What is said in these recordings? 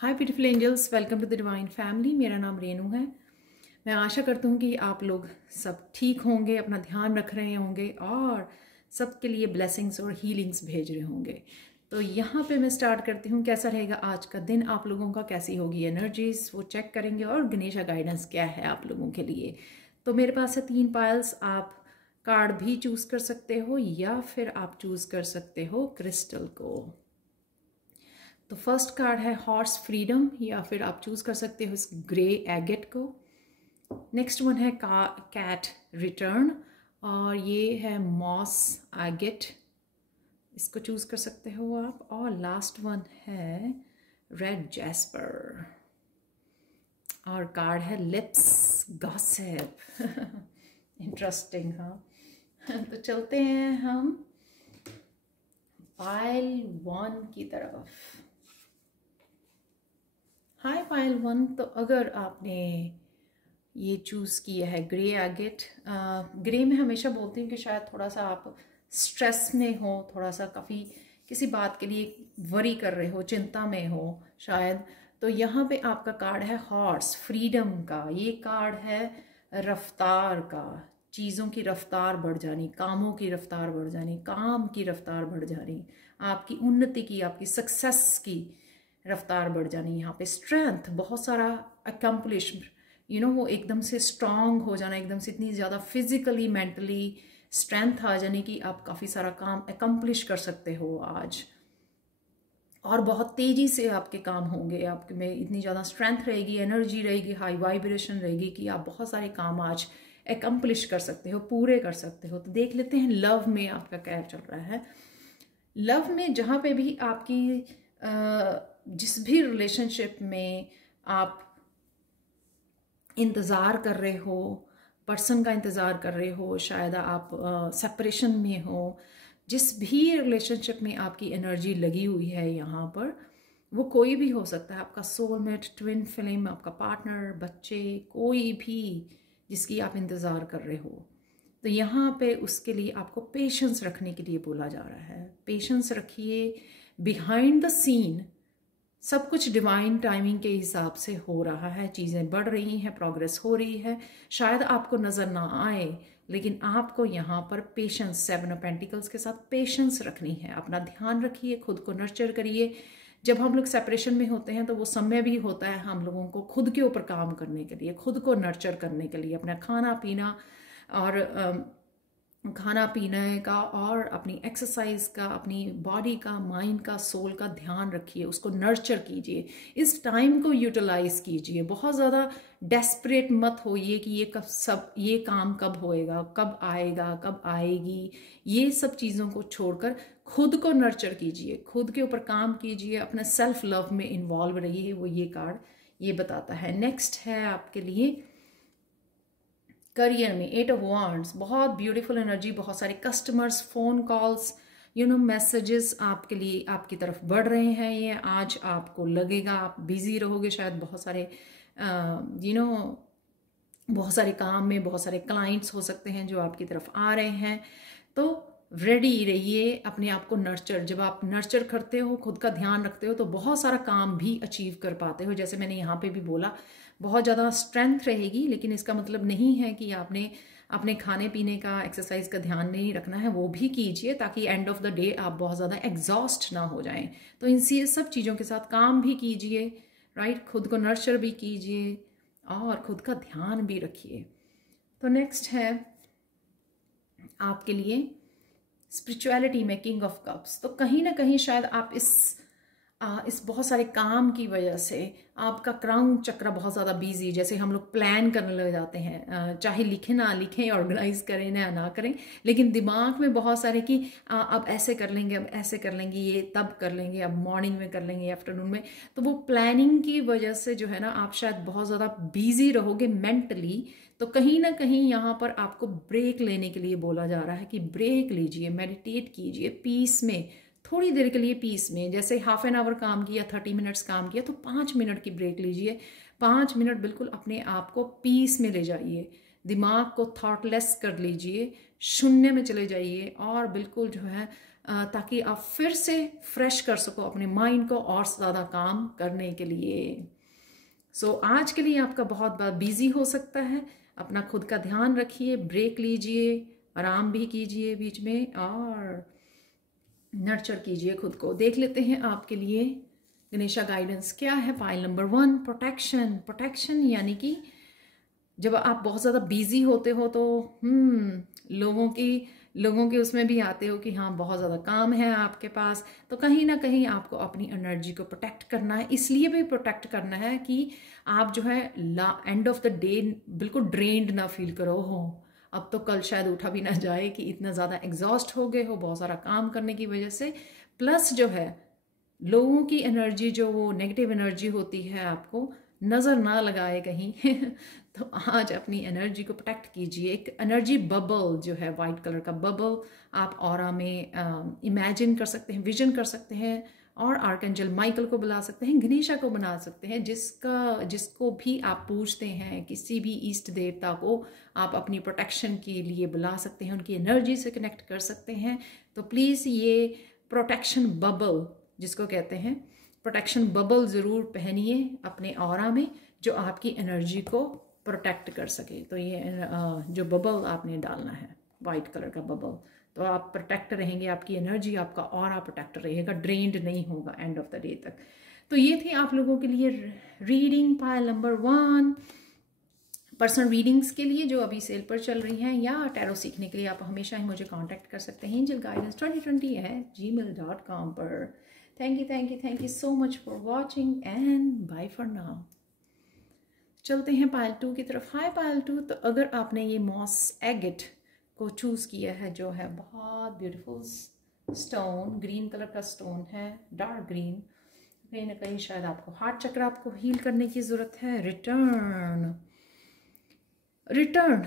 Hi beautiful angels, welcome to the divine family. मेरा नाम रेनू है। मैं आशा करती हूँ कि आप लोग सब ठीक होंगे, अपना ध्यान रख रहे होंगे और सबके लिए ब्लेसिंग्स और हीलिंग्स भेज रहे होंगे। तो यहाँ पे मैं स्टार्ट करती हूँ। कैसा रहेगा आज का दिन आप लोगों का, कैसी होगी एनर्जीज, वो चेक करेंगे और गणेशा गाइडेंस क्या है आप लोगों के लिए। तो मेरे पास है 3 पायल्स। आप कार्ड भी चूज़ कर सकते हो या फिर आप चूज़ कर सकते हो क्रिस्टल को। तो फर्स्ट कार्ड है हॉर्स फ्रीडम, या फिर आप चूज कर सकते हो इस ग्रे एगेट को। नेक्स्ट वन है कैट रिटर्न, और ये है मॉस एगेट, इसको चूज कर सकते हो आप। और लास्ट वन है रेड जैस्पर, और कार्ड है लिप्स गॉसिप। इंटरेस्टिंग, हाँ। तो चलते हैं हम पाइल 1 की तरफ। हाय पाइल 1, तो अगर आपने ये चूज़ किया है ग्रे एगेट, ग्रे में हमेशा बोलती हूँ कि शायद थोड़ा सा आप स्ट्रेस में हो, थोड़ा सा काफ़ी किसी बात के लिए वरी कर रहे हो, चिंता में हो शायद। तो यहाँ पे आपका कार्ड है हॉर्स फ्रीडम का। ये कार्ड है रफ्तार का, चीज़ों की रफ्तार बढ़ जानी, कामों की रफ्तार बढ़ जानी, काम की रफ्तार बढ़ जानी, आपकी उन्नति की, आपकी सक्सेस की रफ्तार बढ़ जानी। यहाँ पे स्ट्रेंथ, बहुत सारा अकम्पलिश, वो एकदम से स्ट्रांग हो जाना, एकदम से इतनी ज़्यादा फिजिकली मेंटली स्ट्रेंथ आ जाने की आप काफ़ी सारा काम अकम्पलिश कर सकते हो आज, और बहुत तेज़ी से आपके काम होंगे। आपके में इतनी ज़्यादा स्ट्रेंथ रहेगी, एनर्जी रहेगी, हाई वाइब्रेशन रहेगी कि आप बहुत सारे काम आज अकम्पलिश कर सकते हो, पूरे कर सकते हो। तो देख लेते हैं लव में आपका क्या चल रहा है। लव में जहाँ पे भी आपकी जिस भी रिलेशनशिप में आप इंतज़ार कर रहे हो, पर्सन का इंतज़ार कर रहे हो, शायद आप सेपरेशन में हो, जिस भी रिलेशनशिप में आपकी एनर्जी लगी हुई है यहाँ पर, वो कोई भी हो सकता है, आपका सोलमेट, ट्विन फ्लेम, आपका पार्टनर, बच्चे, कोई भी जिसकी आप इंतज़ार कर रहे हो। तो यहाँ पे उसके लिए आपको पेशेंस रखने के लिए बोला जा रहा है। पेशेंस रखिए। बिहाइंड द सीन सब कुछ डिवाइन टाइमिंग के हिसाब से हो रहा है, चीज़ें बढ़ रही हैं, प्रोग्रेस हो रही है। शायद आपको नज़र ना आए, लेकिन आपको यहाँ पर पेशेंस, 7 ऑफ पेंटिकल्स के साथ पेशेंस रखनी है। अपना ध्यान रखिए, खुद को नर्चर करिए। जब हम लोग सेपरेशन में होते हैं तो वो समय भी होता है हम लोगों को खुद के ऊपर काम करने के लिए, खुद को नर्चर करने के लिए, अपना खाना पीना और खाना पीने का और अपनी एक्सरसाइज का, अपनी बॉडी का, माइंड का, सोल का ध्यान रखिए, उसको नर्चर कीजिए। इस टाइम को यूटिलाइज कीजिए। बहुत ज़्यादा डेस्परेट मत होइए कि ये काम कब होएगा, कब आएगा, कब आएगी। ये सब चीज़ों को छोड़कर खुद को नर्चर कीजिए, खुद के ऊपर काम कीजिए, अपने सेल्फ लव में इन्वॉल्व रहिए। वो ये कार्ड ये बताता है। नेक्स्ट है आपके लिए करियर में 8 ऑफ वांड्स, बहुत ब्यूटीफुल एनर्जी, बहुत सारे कस्टमर्स, फ़ोन कॉल्स, मैसेजेस आपके लिए आपकी तरफ बढ़ रहे हैं। ये आज आपको लगेगा आप बिजी रहोगे, शायद बहुत सारे बहुत सारे काम में, बहुत सारे क्लाइंट्स हो सकते हैं जो आपकी तरफ आ रहे हैं। तो रेडी रहिए अपने आप को नर्चर। जब आप नर्चर करते हो, खुद का ध्यान rखते हो, तो बहुत सारा काम भी अचीव कर पाते हो। जैसे मैंने यहाँ पे भी बोला, बहुत ज़्यादा स्ट्रेंथ रहेगी, लेकिन इसका मतलब नहीं है कि आपने अपने खाने पीने का, एक्सरसाइज का ध्यान नहीं रखना है। वो भी कीजिए ताकि एंड ऑफ द डे आप बहुत ज़्यादा एग्जॉस्ट ना हो जाएं। तो इन सब चीज़ों के साथ काम भी कीजिए, राइट, खुद को नर्चर भी कीजिए और खुद का ध्यान भी रखिए। तो नेक्स्ट है आपके लिए स्पिरिचुअलिटी में किंग ऑफ कप्स। तो कहीं ना कहीं शायद आप इस बहुत सारे काम की वजह से आपका क्राउन चक्र बहुत ज़्यादा बिजी, जैसे हम लोग प्लान करने लग जाते हैं, चाहे लिखें ना लिखें, ऑर्गेनाइज करें ना करें, लेकिन दिमाग में बहुत सारे कि अब ऐसे कर लेंगे, अब ऐसे कर लेंगे, ये तब कर लेंगे, अब मॉर्निंग में कर लेंगे, आफ्टरनून में। तो वो प्लानिंग की वजह से जो है ना, आप शायद बहुत ज़्यादा बिजी रहोगे मेंटली। तो कहीं ना कहीं यहाँ पर आपको ब्रेक लेने के लिए बोला जा रहा है कि ब्रेक लीजिए, मेडिटेट कीजिए, पीस में, थोड़ी देर के लिए पीस में। जैसे हाफ एन आवर काम किया, 30 मिनट्स काम किया, तो 5 मिनट की ब्रेक लीजिए। 5 मिनट बिल्कुल अपने आप को पीस में ले जाइए, दिमाग को थॉटलेस कर लीजिए, शून्य में चले जाइए और बिल्कुल जो है ताकि आप फिर से फ्रेश कर सको अपने माइंड को और ज़्यादा काम करने के लिए। सो आज के लिए आपका बहुत बिजी हो सकता है। अपना खुद का ध्यान रखिए, ब्रेक लीजिए, आराम भी कीजिए बीच में, और नर्चर कीजिए खुद को। देख लेते हैं आपके लिए गणेशा गाइडेंस क्या है। Pile number 1, protection. प्रोटेक्शन यानी कि जब आप बहुत ज़्यादा बिजी होते हो तो लोगों के उसमें भी आते हो कि हाँ बहुत ज़्यादा काम है आपके पास, तो कहीं ना कहीं आपको अपनी एनर्जी को प्रोटेक्ट करना है। इसलिए भी प्रोटेक्ट करना है कि आप जो है एंड ऑफ द डे बिल्कुल ड्रेन्ड ना फील करो हो। अब तो कल शायद उठा भी ना जाए कि इतना ज़्यादा एग्जॉस्ट हो गए हो बहुत सारा काम करने की वजह से। प्लस जो है लोगों की एनर्जी, जो वो नेगेटिव एनर्जी होती है, आपको नज़र ना लगाए कहीं तो आज अपनी एनर्जी को प्रोटेक्ट कीजिए। एक एनर्जी बबल जो है, वाइट कलर का बबल आप ऑरा में इमेजिन कर सकते हैं, विजन कर सकते हैं, और आर्कएंजल माइकल को बुला सकते हैं, गणेशा को बना सकते हैं, जिसको भी आप पूछते हैं, किसी भी ईष्ट देवता को आप अपनी प्रोटेक्शन के लिए बुला सकते हैं, उनकी एनर्जी से कनेक्ट कर सकते हैं। तो प्लीज़ ये प्रोटेक्शन बबल जिसको कहते हैं, प्रोटेक्शन बबल ज़रूर पहनिए अपने ऑरा में, जो आपकी एनर्जी को प्रोटेक्ट कर सके। तो ये जो बबल आपने डालना है, वाइट कलर का बबल, तो आप प्रोटेक्ट रहेंगे, आपकी एनर्जी, आपका ऑरा प्रोटेक्ट रहेगा, ड्रेन्ड नहीं होगा एंड ऑफ द डे तक। तो ये थी आप लोगों के लिए reading pile number 1। Personal readings के लिए जो अभी सेल पर चल रही हैं, या टैरो सीखने के लिए आप हमेशा ही मुझे कांटेक्ट कर सकते हैं एंजल गाइडेंस 2020@gmail.com पर। Thank you so much for watching and bye for now. चलते हैं पाइल 2 की तरफ। हाय पाइल 2, तो अगर आपने ये मॉस एगेट को चूज़ किया है, जो है बहुत ब्यूटीफुल स्टोन, ग्रीन कलर का स्टोन है, डार्क ग्रीन, कहीं ना कहीं शायद आपको हार्ट चक्र आपको हील करने की ज़रूरत है। रिटर्न,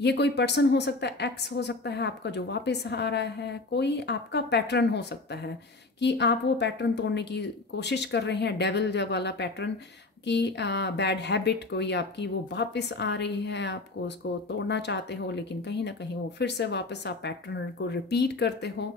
ये कोई पर्सन हो सकता है, एक्स हो सकता है आपका जो वापस आ रहा है, कोई आपका पैटर्न हो सकता है कि आप वो पैटर्न तोड़ने की कोशिश कर रहे हैं, डेविल वाला पैटर्न कि बैड हैबिट कोई आपकी वो वापस आ रही है, आपको उसको तोड़ना चाहते हो, लेकिन कहीं ना कहीं वो फिर से वापस आप पैटर्न को रिपीट करते हो।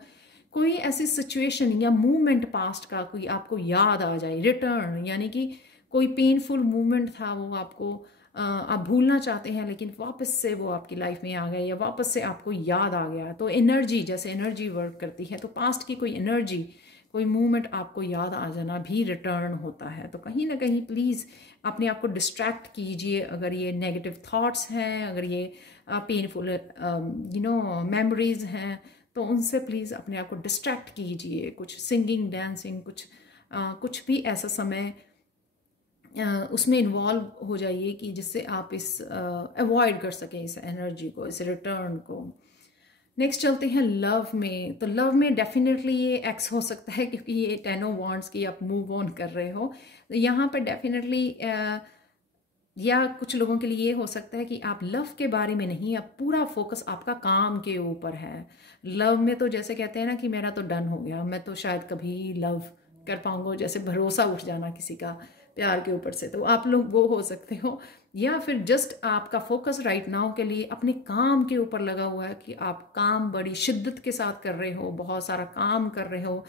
कोई ऐसी सिचुएशन या मूवमेंट पास्ट का कोई आपको याद आ जाए। रिटर्न यानी कि कोई पेनफुल मूवमेंट था, वो आपको आप भूलना चाहते हैं, लेकिन वापस से वो आपकी लाइफ में आ गया, या वापस से आपको याद आ गया। तो एनर्जी, जैसे एनर्जी वर्क करती है, तो पास्ट की कोई एनर्जी, कोई मूवमेंट आपको याद आ जाना भी रिटर्न होता है। तो कहीं ना कहीं प्लीज़ अपने आप को डिस्ट्रैक्ट कीजिए। अगर ये नेगेटिव थॉट्स हैं, अगर ये पेनफुल मेमोरीज हैं, तो उनसे प्लीज़ अपने आप को डिस्ट्रैक्ट कीजिए। कुछ सिंगिंग, डांसिंग, कुछ भी ऐसा समय उसमें इन्वॉल्व हो जाइए कि जिससे आप इस अवॉइड कर सकें इस एनर्जी को, इस रिटर्न को। नेक्स्ट चलते हैं लव में। तो लव में डेफिनेटली ये एक्स हो सकता है, क्योंकि ये 10 ऑफ वांड्स की आप मूव ऑन कर रहे हो। तो यहाँ पर डेफिनेटली या कुछ लोगों के लिए ये हो सकता है कि आप लव के बारे में नहीं, अब पूरा फोकस आपका काम के ऊपर है। लव में तो जैसे कहते हैं ना कि मेरा तो डन हो गया, मैं तो शायद कभी लव कर पाऊंगा, जैसे भरोसा उठ जाना किसी का प्यार के ऊपर से, तो आप लोग वो हो सकते हो। या फिर जस्ट आपका फोकस राइट नाउ के लिए अपने काम के ऊपर लगा हुआ है कि आप काम बड़ी शिद्दत के साथ कर रहे हो, बहुत सारा काम कर रहे हो,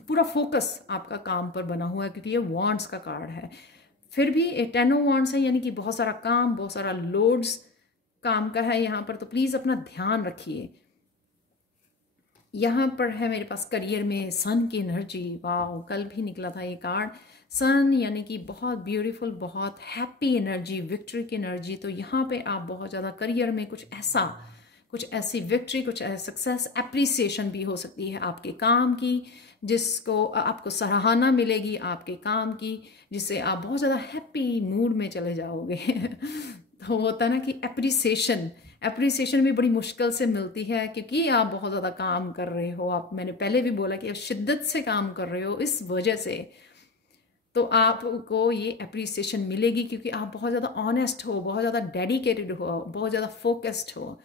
पूरा फोकस आपका काम पर बना हुआ है, क्योंकि ये वांड्स का कार्ड है। फिर भी 10 ऑफ वांड्स है, यानी कि बहुत सारा काम, बहुत सारा लोड्स काम का है यहाँ पर। तो प्लीज़ अपना ध्यान रखिए। यहाँ पर है मेरे पास करियर में सन की एनर्जी। वाह, कल भी निकला था ये कार्ड, सन, यानी कि बहुत ब्यूटीफुल, बहुत हैप्पी एनर्जी, विक्ट्री की एनर्जी। तो यहाँ पे आप बहुत ज़्यादा करियर में कुछ ऐसी विक्ट्री, कुछ ऐसा सक्सेस, एप्रिसिएशन भी हो सकती है आपके काम की, जिसको आपको सराहना मिलेगी आपके काम की, जिससे आप बहुत ज़्यादा हैप्पी मूड में चले जाओगे तो होता है ना कि एप्रिसिएशन भी बड़ी मुश्किल से मिलती है, क्योंकि आप बहुत ज़्यादा काम कर रहे हो। मैंने पहले भी बोला कि आप शिद्दत से काम कर रहे हो, इस वजह से तो आपको ये एप्रिसिएशन मिलेगी, क्योंकि आप बहुत ज़्यादा ऑनेस्ट हो, बहुत ज़्यादा डेडिकेटेड हो, बहुत ज़्यादा फोकस्ड हो।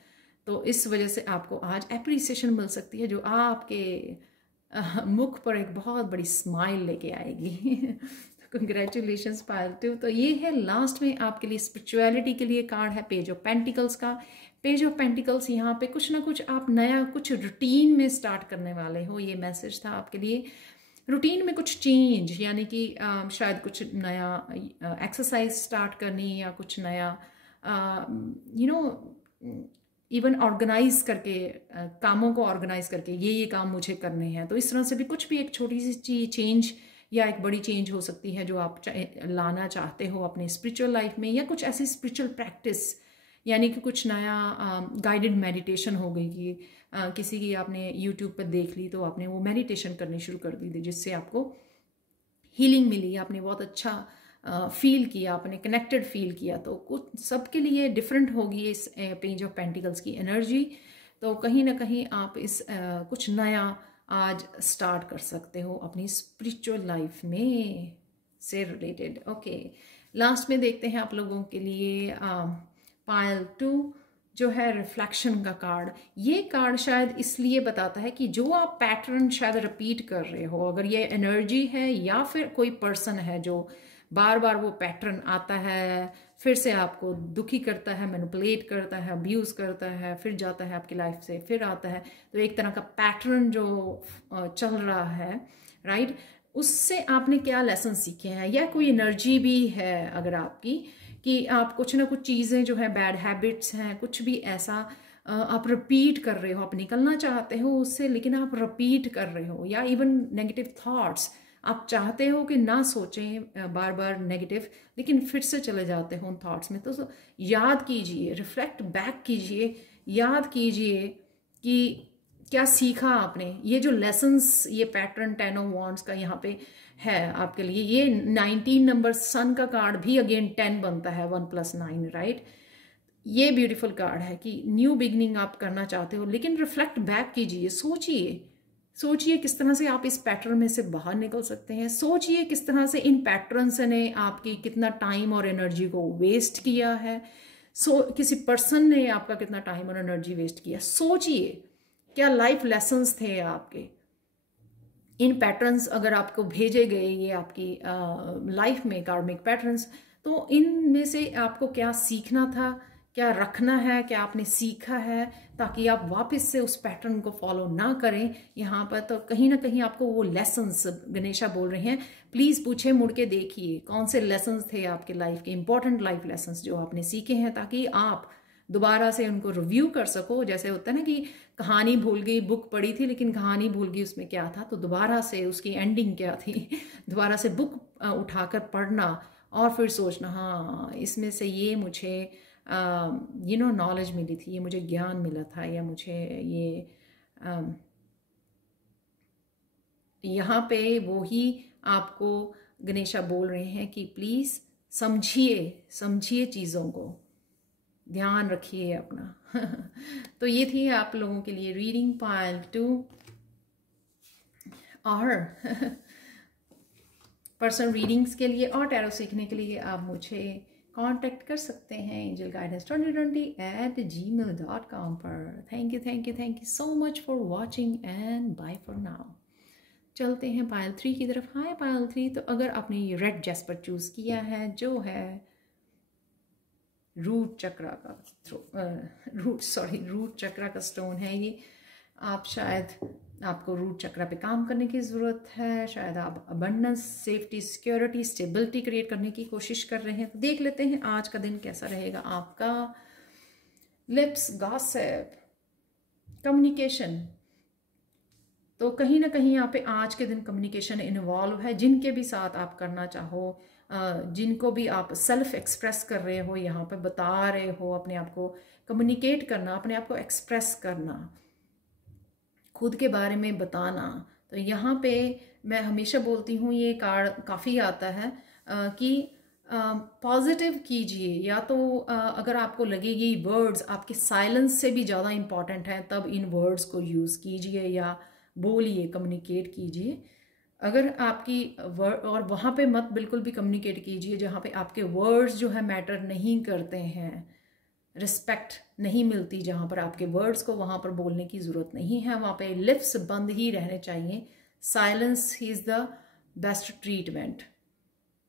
तो इस वजह से आपको आज एप्रिसिएशन मिल सकती है, जो आपके मुख पर एक बहुत बड़ी स्माइल लेके आएगी कंग्रेचुलेशंस पायल 2। तो ये है लास्ट में आपके लिए स्पिरिचुअलिटी के लिए कार्ड है, पेज ऑफ पेंटिकल्स का। पेज ऑफ पेंटिकल्स, यहाँ पे कुछ ना कुछ आप नया कुछ रूटीन में स्टार्ट करने वाले हो, ये मैसेज था आपके लिए। रूटीन में कुछ चेंज, यानी कि शायद कुछ नया एक्सरसाइज स्टार्ट करनी, या कुछ नया इवन ऑर्गेनाइज करके कामों को ऑर्गेनाइज करके ये काम मुझे करने हैं। तो इस तरह से भी कुछ भी एक छोटी सी चेंज या एक बड़ी चेंज हो सकती है जो आप लाना चाहते हो अपने स्पिरिचुअल लाइफ में, या कुछ ऐसी स्पिरिचुअल प्रैक्टिस, यानी कि कुछ नया गाइडेड मेडिटेशन हो गई कि किसी की आपने यूट्यूब पर देख ली तो आपने वो मेडिटेशन करनी शुरू कर दी थी, जिससे आपको हीलिंग मिली, आपने बहुत अच्छा फील किया, आपने कनेक्टेड फील किया। तो कुछ सबके लिए डिफरेंट होगी इस पेज ऑफ पेंटिकल्स की एनर्जी। तो कहीं ना कहीं आप इस कुछ नया आज स्टार्ट कर सकते हो अपनी स्पिरिचुअल लाइफ में से रिलेटेड। ओके, लास्ट में देखते हैं आप लोगों के लिए पाइल 2 जो है रिफ्लेक्शन का कार्ड। ये कार्ड शायद इसलिए बताता है कि जो आप पैटर्न शायद रिपीट कर रहे हो, अगर ये एनर्जी है या फिर कोई पर्सन है जो बार बार वो पैटर्न आता है, फिर से आपको दुखी करता है, मैनिपुलेट करता है, अब्यूज़ करता है, फिर जाता है आपकी लाइफ से, फिर आता है, तो एक तरह का पैटर्न जो चल रहा है, राइट, उससे आपने क्या लेसन सीखे हैं, या कोई एनर्जी भी है अगर आपकी कि आप कुछ ना कुछ चीज़ें जो है बैड हैबिट्स हैं, कुछ भी ऐसा आप रिपीट कर रहे हो, आप निकलना चाहते हो उससे लेकिन आप रिपीट कर रहे हो, या इवन नेगेटिव थॉट्स आप चाहते हो कि ना सोचें बार बार नेगेटिव, लेकिन फिर से चले जाते हो उन थॉट्स में। तो याद कीजिए, रिफ्लेक्ट बैक कीजिए, याद कीजिए कि क्या सीखा आपने, ये जो लेसन्स, ये पैटर्न 10 ऑफ वॉन्ड्स का यहाँ पे है आपके लिए। ये 19 नंबर सन का कार्ड भी अगेन 10 बनता है, 1 + 9, राइट। ये ब्यूटीफुल कार्ड है कि न्यू बिगनिंग आप करना चाहते हो, लेकिन रिफ्लेक्ट बैक कीजिए, सोचिए किस तरह से आप इस पैटर्न में से बाहर निकल सकते हैं। सोचिए किस तरह से इन पैटर्न्स ने आपकी कितना टाइम और एनर्जी को वेस्ट किया है। किसी पर्सन ने आपका कितना टाइम और एनर्जी वेस्ट किया। सोचिए क्या लाइफ लेसन्स थे आपके, इन पैटर्न्स अगर आपको भेजे गए ये आपकी लाइफ में कार्मिक पैटर्न्स, तो इनमें से आपको क्या सीखना था, क्या रखना है, क्या आपने सीखा है, ताकि आप वापस से उस पैटर्न को फॉलो ना करें यहाँ पर। तो कहीं ना कहीं आपको वो लेसन्स, गणेशा बोल रहे हैं, प्लीज़ पूछे, मुड़ के देखिए कौन से लेसन्स थे आपके लाइफ के, इंपॉर्टेंट लाइफ लेसन्स जो आपने सीखे हैं, ताकि आप दोबारा से उनको रिव्यू कर सको। जैसे होता है ना कि कहानी भूल गई, बुक पढ़ी थी लेकिन कहानी भूल गई उसमें क्या था, तो दोबारा से उसकी एंडिंग क्या थी दोबारा से बुक उठाकर पढ़ना और फिर सोचना, हाँ इसमें से ये मुझे नॉलेज मिली थी, ये मुझे ज्ञान मिला था, या मुझे ये यहाँ पे वो ही आपको गणेशा बोल रहे हैं कि प्लीज़ समझिए चीज़ों को, ध्यान रखिए अपना तो ये थी आप लोगों के लिए रीडिंग पाइल 2। और पर्सनल रीडिंग्स के लिए और टैरो सीखने के लिए आप मुझे कांटेक्ट कर सकते हैं angelguidance2020@gmail.com पर। Thank you so much for watching and bye for now. चलते हैं पाइल 3 की तरफ। हाय पाइल 3, तो अगर आपने ये रेड जैस्पर चूज़ किया है जो है रूट चक्रा का स्टोन है ये, आप शायद आपको रूट चक्रा पे काम करने की ज़रूरत है, शायद आप abundance, safety, security, stability create करने की कोशिश कर रहे हैं। तो देख लेते हैं आज का दिन कैसा रहेगा आपका। लिप्स, गॉसिप, कम्युनिकेशन, तो कहीं ना कहीं यहाँ पे आज के दिन कम्युनिकेशन इन्वॉल्व है। जिनके भी साथ आप करना चाहो, जिनको भी आप सेल्फ एक्सप्रेस कर रहे हो, यहाँ पे बता रहे हो, अपने आप को कम्युनिकेट करना, अपने आप को एक्सप्रेस करना, खुद के बारे में बताना। तो यहाँ पे मैं हमेशा बोलती हूँ, ये कार्ड काफ़ी आता है कि पॉजिटिव कीजिए, या तो अगर आपको लगेगी वर्ड्स आपके साइलेंस से भी ज़्यादा इम्पॉर्टेंट है, तब इन वर्ड्स को यूज़ कीजिए या बोलिए, कम्युनिकेट कीजिए। अगर आपकी वर्ड, और वहाँ पे मत बिल्कुल भी कम्युनिकेट कीजिए जहाँ पे आपके वर्ड्स जो है मैटर नहीं करते हैं, रिस्पेक्ट नहीं मिलती जहाँ पर आपके वर्ड्स को, वहाँ पर बोलने की ज़रूरत नहीं है। वहाँ पे लिप्स बंद ही रहने चाहिए। Silence he is the best treatment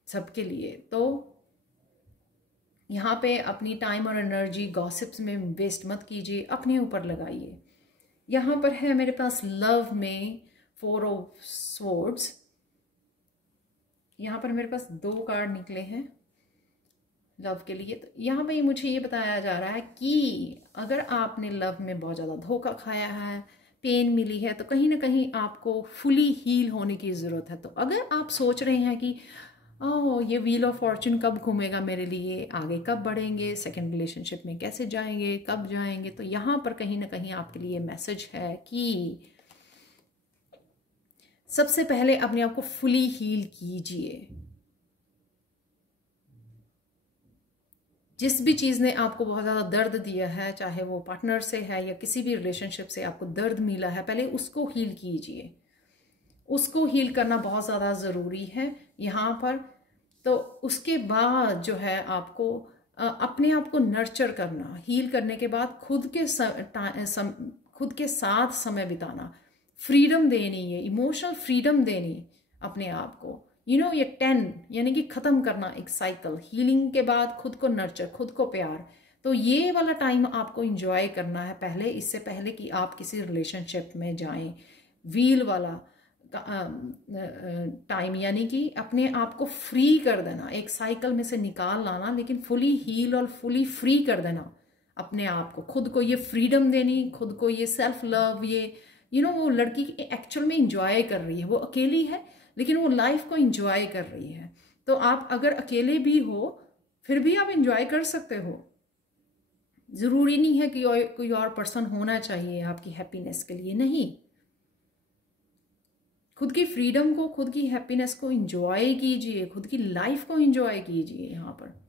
सबके लिए। तो यहाँ पे अपनी टाइम और एनर्जी गॉसिप्स में वेस्ट मत कीजिए, अपने ऊपर लगाइए। यहाँ पर है मेरे पास लव में 4 ऑफ स्वॉर्ड्स। यहाँ पर मेरे पास 2 कार्ड निकले हैं लव के लिए। तो यहाँ पे मुझे ये बताया जा रहा है कि अगर आपने लव में बहुत ज़्यादा धोखा खाया है, पेन मिली है, तो कहीं ना कहीं आपको फुली हील होने की ज़रूरत है। तो अगर आप सोच रहे हैं कि ओह ये व्हील ऑफ फॉर्चून कब घूमेगा मेरे लिए, आगे कब बढ़ेंगे, सेकेंड रिलेशनशिप में कैसे जाएंगे, कब जाएंगे, तो यहाँ पर कहीं ना कहीं आपके लिए मैसेज है कि सबसे पहले अपने आप को फुली हील कीजिए। जिस भी चीज़ ने आपको बहुत ज़्यादा दर्द दिया है, चाहे वो पार्टनर से है या किसी भी रिलेशनशिप से आपको दर्द मिला है, पहले उसको हील कीजिए। उसको हील करना बहुत ज़्यादा ज़रूरी है यहाँ पर। तो उसके बाद जो है आपको अपने आप को नर्चर करना, हील करने के बाद खुद के साथ समय बिताना, फ्रीडम देनी है, इमोशनल फ्रीडम देनी अपने आप को। ये 10 यानी कि ख़त्म करना एक साइकिल, हीलिंग के बाद खुद को नर्चर, खुद को प्यार। तो ये वाला टाइम आपको इंजॉय करना है पहले, इससे पहले कि आप किसी रिलेशनशिप में जाएं। व्हील वाला टाइम यानी कि अपने आप को फ्री कर देना, एक साइकिल में से निकाल लाना, लेकिन फुली हील और फुली फ्री कर देना अपने आप को। खुद को ये फ्रीडम देनी, खुद को ये सेल्फ लव, ये वो लड़की एक्चुअल में इंजॉय कर रही है, वो अकेली है लेकिन वो लाइफ को इंजॉय कर रही है। तो आप अगर अकेले भी हो फिर भी आप इंजॉय कर सकते हो। ज़रूरी नहीं है कि कोई और पर्सन होना चाहिए आपकी हैप्पीनेस के लिए, नहीं। खुद की फ्रीडम को, खुद की हैप्पीनेस को इंजॉय कीजिए, खुद की लाइफ को इंजॉय कीजिए। यहाँ पर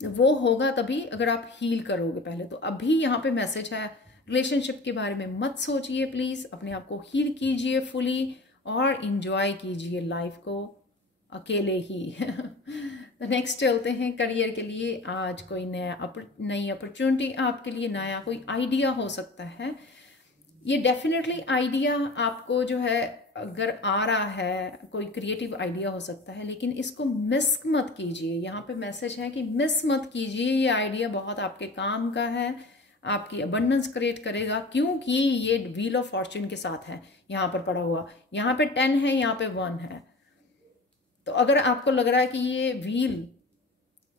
वो होगा तभी अगर आप हील करोगे पहले। तो अभी यहाँ पे मैसेज है, रिलेशनशिप के बारे में मत सोचिए प्लीज़, अपने आप को हील कीजिए फुली और इंजॉय कीजिए लाइफ को अकेले ही। तो नेक्स्ट चलते हैं करियर के लिए। आज कोई नई अपॉर्चुनिटी आपके लिए, नया कोई आइडिया हो सकता है। ये डेफिनेटली आइडिया आपको जो है अगर आ रहा है, कोई क्रिएटिव आइडिया हो सकता है, लेकिन इसको मिस मत कीजिए। यहाँ पे मैसेज है कि मिस मत कीजिए, ये आइडिया बहुत आपके काम का है, आपकी अबंडेंस क्रिएट करेगा, क्योंकि ये व्हील ऑफ फॉर्चून के साथ है यहाँ पर पड़ा हुआ। यहाँ पे 10 है, यहाँ पे 1 है। तो अगर आपको लग रहा है कि ये व्हील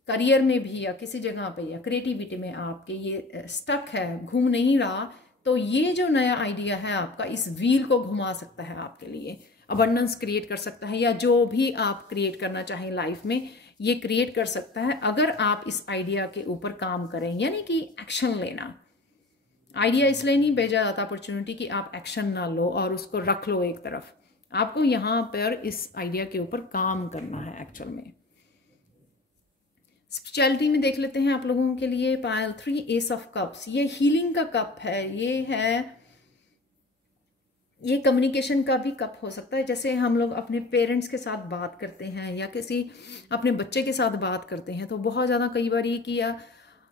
करियर में भी या किसी जगह पे या क्रिएटिविटी में आपके ये स्टक है, घूम नहीं रहा, तो ये जो नया आइडिया है आपका इस व्हील को घुमा सकता है आपके लिए, अबंडेंस क्रिएट कर सकता है, या जो भी आप क्रिएट करना चाहें लाइफ में ये क्रिएट कर सकता है अगर आप इस आइडिया के ऊपर काम करें, यानी कि एक्शन लेना। आइडिया इसलिए नहीं भेजा जाता अपॉर्चुनिटी कि आप एक्शन ना लो और उसको रख लो एक तरफ, आपको यहाँ पर इस आइडिया के ऊपर काम करना है एक्चुअल में। स्पिरिचुअलिटी में देख लेते हैं आप लोगों के लिए पायल 3 एस ऑफ कप्स। ये हीलिंग का कप है, ये कम्युनिकेशन का भी कप हो सकता है। जैसे हम लोग अपने पेरेंट्स के साथ बात करते हैं या किसी अपने बच्चे के साथ बात करते हैं, तो बहुत ज़्यादा कई बार ये किया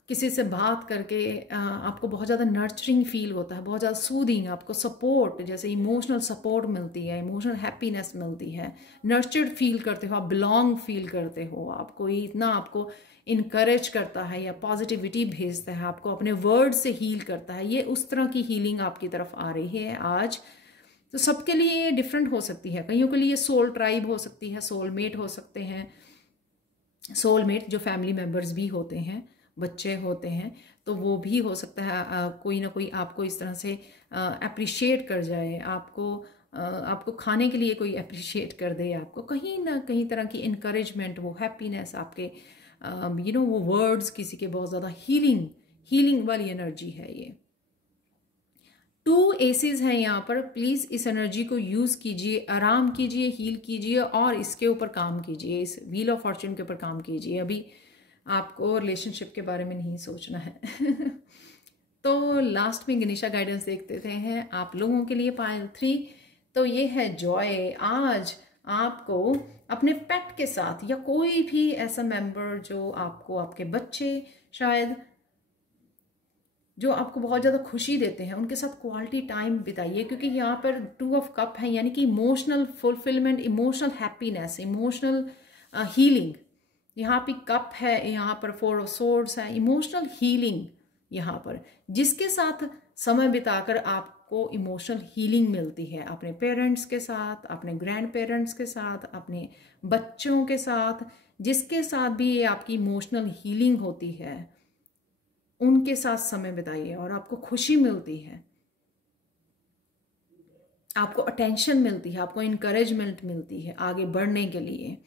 किसी से बात करके आपको बहुत ज़्यादा नर्चरिंग फील होता है, बहुत ज़्यादा सूदिंग, आपको सपोर्ट, जैसे इमोशनल सपोर्ट मिलती है, इमोशनल हैप्पीनेस मिलती है, नर्चर्ड फील करते हो, आप बिलोंग फील करते हो, आपको इतना आपको इनकरेज करता है या पॉजिटिविटी भेजता है, आपको अपने वर्ड से हील करता है। ये उस तरह की हीलिंग आपकी तरफ आ रही है आज। तो सबके लिए ये डिफरेंट हो सकती है, कईयों के लिए सोल ट्राइब हो सकती है, सोलमेट हो सकते हैं, सोलमेट जो फैमिली मेम्बर्स भी होते हैं, बच्चे होते हैं, तो वो भी हो सकता है कोई ना कोई आपको इस तरह से अप्रिशिएट कर जाए, आपको खाने के लिए कोई अप्रिशिएट कर दे, आपको कहीं ना कहीं तरह की इनकरेजमेंट, वो हैप्पीनेस आपके वो वर्ड्स किसी के बहुत ज़्यादा हीलिंग वाली एनर्जी है। ये 2 एसेस हैं यहाँ पर। प्लीज़ इस एनर्जी को यूज़ कीजिए, आराम कीजिए, हील कीजिए और इसके ऊपर काम कीजिए, इस व्हील ऑफ फॉर्चून के ऊपर काम कीजिए। अभी आपको रिलेशनशिप के बारे में नहीं सोचना है। तो लास्ट में गणेशा गाइडेंस देखते हैं आप लोगों के लिए पायल 3। तो ये है जॉय। आज आपको अपने पेट के साथ या कोई भी ऐसा मेंबर जो आपको, आपके बच्चे शायद, जो आपको बहुत ज़्यादा खुशी देते हैं, उनके साथ क्वालिटी टाइम बिताइए, क्योंकि यहाँ पर 2 ऑफ कप है, यानी कि emotional fulfilment, emotional happiness, emotional healing, यहाँ पे कप है, यहाँ पर 4 ऑफ सोर्ड्स है, इमोशनल हीलिंग यहाँ पर, जिसके साथ समय बिताकर आपको इमोशनल हीलिंग मिलती है, अपने पेरेंट्स के साथ, अपने ग्रैंड पेरेंट्स के साथ, अपने बच्चों के साथ, जिसके साथ भी ये आपकी इमोशनल हीलिंग होती है, उनके साथ समय बिताइए और आपको खुशी मिलती है, आपको अटेंशन मिलती है, आपको इनकरेजमेंट मिलती है आगे बढ़ने के लिए।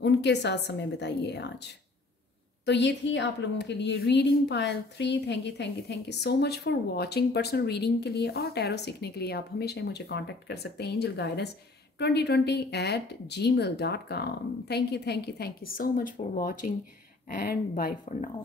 उनके साथ समय बिताइए आज। तो ये थी आप लोगों के लिए reading pile 3। Thank you so much for watching. Personal reading के लिए और टैरो सीखने के लिए आप हमेशा मुझे कांटेक्ट कर सकते हैं angelguidance2020@gmail.com। Thank you so much for watching and bye for now.